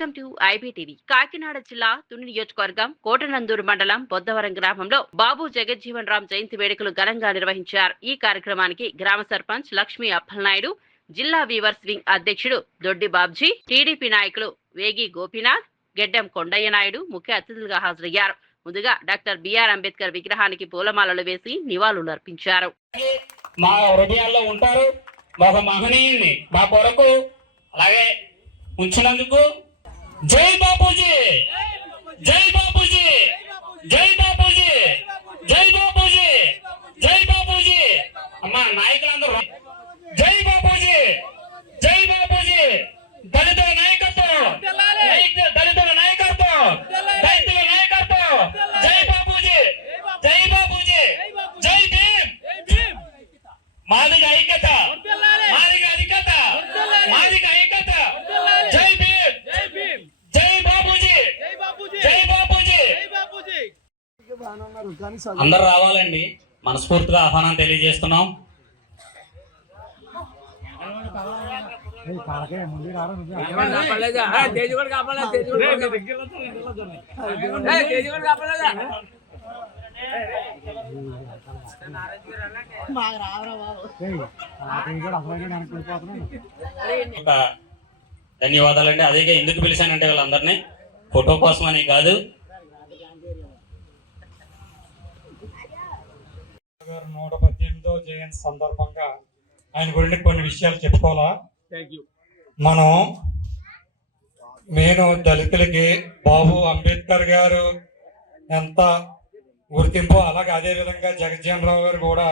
Welcome to IBTV. Kakinada జిల్లా తుని నియోజకవర్గం కోటనందూరు మండలం బొద్దవరం గ్రామంలో బాబు జగజ్జీవన్ రామ్ జయంతి వేడుకలు ఘనంగా నిర్వహించారు. ఈ కార్యక్రమానికి గ్రామ సర్పంచ్ లక్ష్మీ అప్పలనాయుడు, జిల్లా వీవర్స్ వింగ్ అధ్యక్షుడు దొడ్డి బాబ్జీ, టీడీపీ నాయకులు వేగి గోపీనాథ్, గెడ్డం కొండయ్య నాయుడు ముఖ్య అతిథులుగా హాజరయ్యారు. ముందుగా డాక్టర్ బిఆర్ అంబేద్కర్ విగ్రహానికి పూలమాలలు వేసి నివాళులర్పించారు. మా హృదయాల్లో ఉంటారు. ఒక మహనీయుని మా కొరకు అలాగే ఉంచినందుకు జై బాపూజీ, జై బాపూజీ, జై బాపూజీ, జై బాపూజీ, జై బాపూజీ. అమ్మా నాయకులందరూ జై బాపూజీ, జై బాపూజీ. దళితుల నాయకత్వం, దళితుల నాయకత్వం, దళితుల నాయకత్వం. జై బాపూజీ, జై బాపూజీ, జై భీమ్. మాదిగ ఐక్యత, మాదిగ ఐక్యత, మాదిగ ఐక్యత. జై భీమ్, జై బాపూజీ, జై బాపూజీ. అందరు రావాలండి, మనస్ఫూర్తిగా ఆహ్వానం తెలియజేస్తున్నాం. ధన్యవాదాలండి. అదే ఎందుకు పిలిచానంటే వాళ్ళందరినీ ఫోటో కోసమని కాదు, 118వ జయంతి సందర్భంగా ఆయన గురించి కొన్ని విషయాలు చెప్పుకోవాలా. నేను దళితులకి బాబు అంబేద్కర్ గారు ఎంత గుర్తింపు, అలాగే అదే విధంగా జగజ్జీవన్ రావు గారు కూడా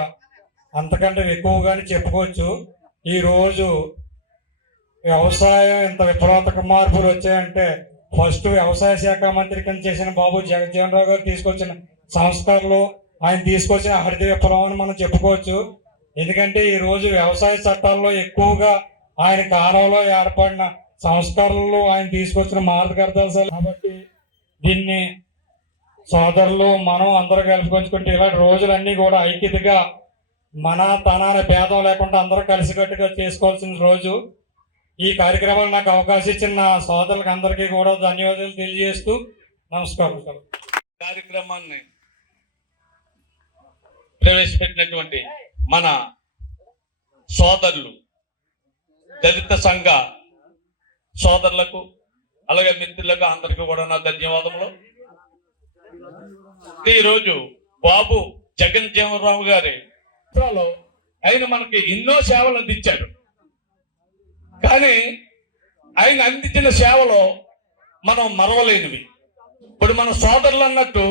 అంతకంటే ఎక్కువగానే చెప్పుకోవచ్చు. ఈరోజు వ్యవసాయం ఇంత విప్లవాత్మక మార్పులు వచ్చాయంటే ఫస్ట్ వ్యవసాయ శాఖ మంత్రి కింద చేసిన బాబు జగజ్జీవన్ రావు గారు తీసుకొచ్చిన సంస్కరణలు, ఆయన తీసుకొచ్చిన హరిత విప్లవం అని మనం చెప్పుకోవచ్చు. ఎందుకంటే ఈ రోజు వ్యవసాయ చట్టాల్లో ఎక్కువగా ఆయన కాలంలో ఏర్పడిన సంస్కరణలు, ఆయన తీసుకొచ్చిన మార్గదర్శకాలు. కాబట్టి దీన్ని సోదరులు మనం అందరూ కలుపుకొంచుకుంటే ఇలాంటి రోజులన్నీ కూడా ఐక్యతగా మన తనాన్ని భేదం లేకుండా అందరూ కలిసికట్టుగా చేసుకోవాల్సిన రోజు. ఈ కార్యక్రమాలు నాకు అవకాశం ఇచ్చిన సోదరులకు అందరికీ కూడా ధన్యవాదాలు తెలియజేస్తూ నమస్కారం. కార్యక్రమాన్ని ప్రవేశపెట్టినటువంటి మన సోదరులు, దళిత సంఘ సోదరులకు అలాగే మిత్రులకు అందరికీ కూడా నా ధన్యవాదములు. ఈరోజు బాబు జగజ్జీవన్ రావు గారి ఆయన మనకి ఎన్నో సేవలు అందించాడు. కానీ ఆయన అందించిన సేవలో మనం మరవలేనివి. ఇప్పుడు మన సోదరులు అన్నట్టు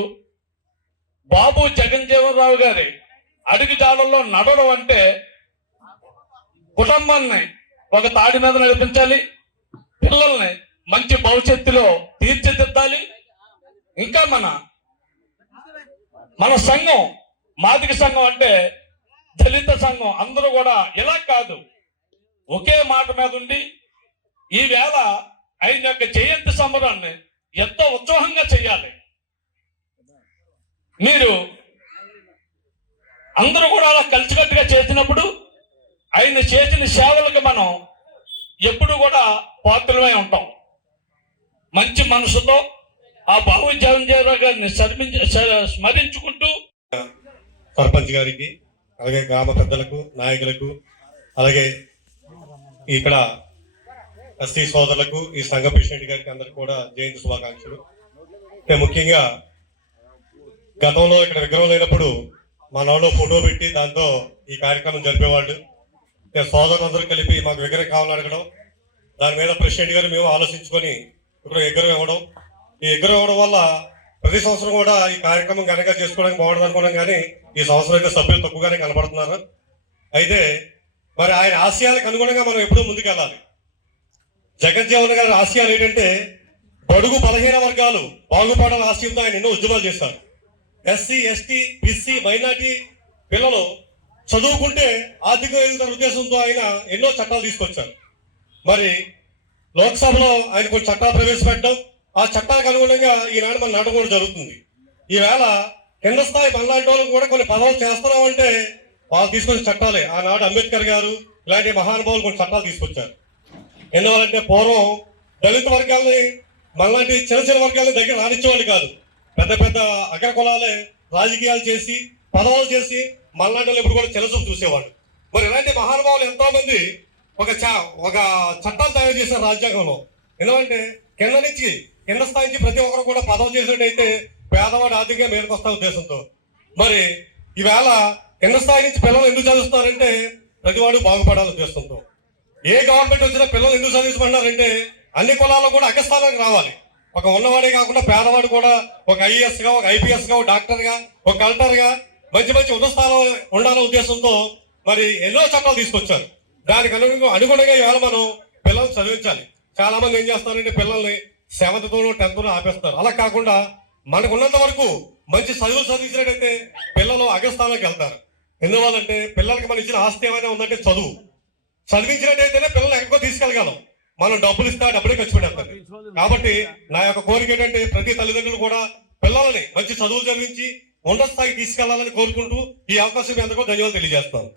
బాబు జగజ్జీవన్ రావు గారి అడుగుజాడల్లో నడవడం అంటే కుటుంబాన్ని ఒక తాడి మీద నడిపించాలి, పిల్లల్ని మంచి భవిష్యత్తులో తీర్చిదిద్దాలి. ఇంకా మన సంఘం మాదిగ సంఘం అంటే దళిత సంఘం అందరూ కూడా ఇలా కాదు, ఒకే మాట మీద ఉండి ఈ వేళ ఆయన యొక్క జయంతి సంబరాన్ని ఎంతో ఉత్సాహంగా చేయాలి. మీరు అందరూ కూడా అలా కలిసికట్టుగా చేసినప్పుడు ఆయన చేసిన సేవలకు మనం ఎప్పుడు కూడా పాత్రలమై ఉంటాం. మంచి మనసుతో ఆ బాబు జగజ్జీవన్ రావు గారిని స్మరించుకుంటూ సర్పంచ్ గారికి, అలాగే గ్రామ పెద్దలకు, నాయకులకు, అలాగే ఇక్కడ ఎస్టీ సోదరులకు, ఈ సంఘ ప్రెసిడెంట్ గారికి అందరికి కూడా జయంతి శుభాకాంక్షలు. ముఖ్యంగా గతంలో ఇక్కడ విగ్రహం లేనప్పుడు మన వాళ్ళు ఫోటో పెట్టి దాంతో ఈ కార్యక్రమం జరిపేవాళ్ళు. సోదరులందరూ కలిపి మాకు విగ్రహం కావాలని అడగడం, దాని మీద ప్రెసిడెంట్ గారు మేము ఆలోచించుకొని ఇక్కడ విగ్రహం ఇవ్వడం. ఈ విగ్రహం ఇవ్వడం వల్ల ప్రతి సంవత్సరం కూడా ఈ కార్యక్రమం ఘనంగా చేసుకోవడానికి బాగుంటుంది అనుకున్నాం. కానీ ఈ సంవత్సరం అయితే సభ్యులు తక్కువగానే కనబడుతున్నారు. అయితే మరి ఆయన ఆశయాలకు అనుగుణంగా మనం ఎప్పుడూ ముందుకెళ్ళాలి. జగజ్జీవన్ గారి ఆశయాలు ఏంటంటే బడుగు బలహీన వర్గాలు బాగుపడాలని ఆశయంతో ఆయన ఎన్నో ఉద్యమాలు చేస్తారు. ఎస్సీ, ఎస్టీ, బీసీ, మైనార్టీ పిల్లలు చదువుకుంటే ఆర్థిక ఎదుగుదల ఉద్దేశంతో ఆయన ఎన్నో చట్టాలు తీసుకొచ్చారు. మరి లోక్సభలో ఆయన కొన్ని చట్టాలు ప్రవేశపెట్టడం, ఆ చట్టాలకు అనుగుణంగా ఈనాడు మన నాటకం కూడా జరుగుతుంది. ఈవేళ కింద స్థాయి మనలాంటి వాళ్ళకి కూడా కొన్ని పదవులు చేస్తున్నాం అంటే వాళ్ళు తీసుకొచ్చిన చట్టాలే. ఆనాడు అంబేద్కర్ గారు ఇలాంటి మహానుభావులు కొన్ని చట్టాలు తీసుకొచ్చారు. ఎందువల్లంటే పూర్వం దళిత వర్గాలని మనలాంటి చిన్న చిన్న వర్గాల దగ్గర రానిచ్చేవాళ్ళు కాదు. పెద్ద పెద్ద అగ్ర కులాలే రాజకీయాలు చేసి పదవులు చేసి మనలాంటి వాళ్ళు ఎప్పుడు కూడా చిన్నచూపు చూసేవాళ్ళు. మరి ఇలాంటి మహానుభావులు ఎంతో మంది ఒక చట్టాలు తయారు చేశారు రాజ్యాంగంలో. ఎందుకంటే కింద స్థాయి నుంచి ప్రతి ఒక్కరు కూడా పదవి చేసినట్టయితే పేదవాడు ఆర్థికంగా మేలుకొస్తా ఉద్దేశంతో. మరి ఈవేళ కింద స్థాయి నుంచి పిల్లలు ఎందుకు చదివిస్తున్నారంటే ప్రతివాడు బాగుపడాలని ఉద్దేశంతో. ఏ గవర్నమెంట్ వచ్చినా పిల్లలు ఎందుకు చదివించమన్నారంటే అన్ని కులాల్లో కూడా అగ్రస్థానానికి రావాలి. ఒక ఉన్నవాడే కాకుండా పేదవాడు కూడా ఒక ఐఏఎస్ గా, ఒక ఐపీఎస్ గా, ఒక డాక్టర్ గా, ఒక కలెక్టర్ గా మంచి మంచి ఉన్నత స్థానం ఉండాలనే ఉద్దేశంతో మరి ఎన్నో చట్టాలు తీసుకొచ్చారు. దానికి అనుగుణంగా ఇవాళ మనం పిల్లల్ని చదివించాలి. చాలా మంది ఏం చేస్తారంటే పిల్లల్ని 7th 10th ఆపేస్తారు. అలా కాకుండా మనకు ఉన్నంత వరకు మంచి చదువులు చదివించినట్టయితే పిల్లలు అగ్రస్థానానికి వెళ్తారు. ఎందువల్లంటే పిల్లలకి మనం ఇచ్చిన ఆస్తి ఏమైనా ఉందంటే చదువు. చదివించినట్టయితేనే పిల్లలు ఎక్కడికో తీసుకెళ్ళగలం. మనం డబ్బులు ఇస్తా డబ్బులే ఖర్చు పెట్టేస్తాం. కాబట్టి నా యొక్క కోరిక ఏంటంటే ప్రతి తల్లిదండ్రులు కూడా పిల్లల్ని మంచి చదువులు చదివించి ఉన్నత స్థాయికి తీసుకెళ్లాలని కోరుకుంటూ ఈ అవకాశం ఎంతకో ధన్యవాదాలు తెలియజేస్తాను.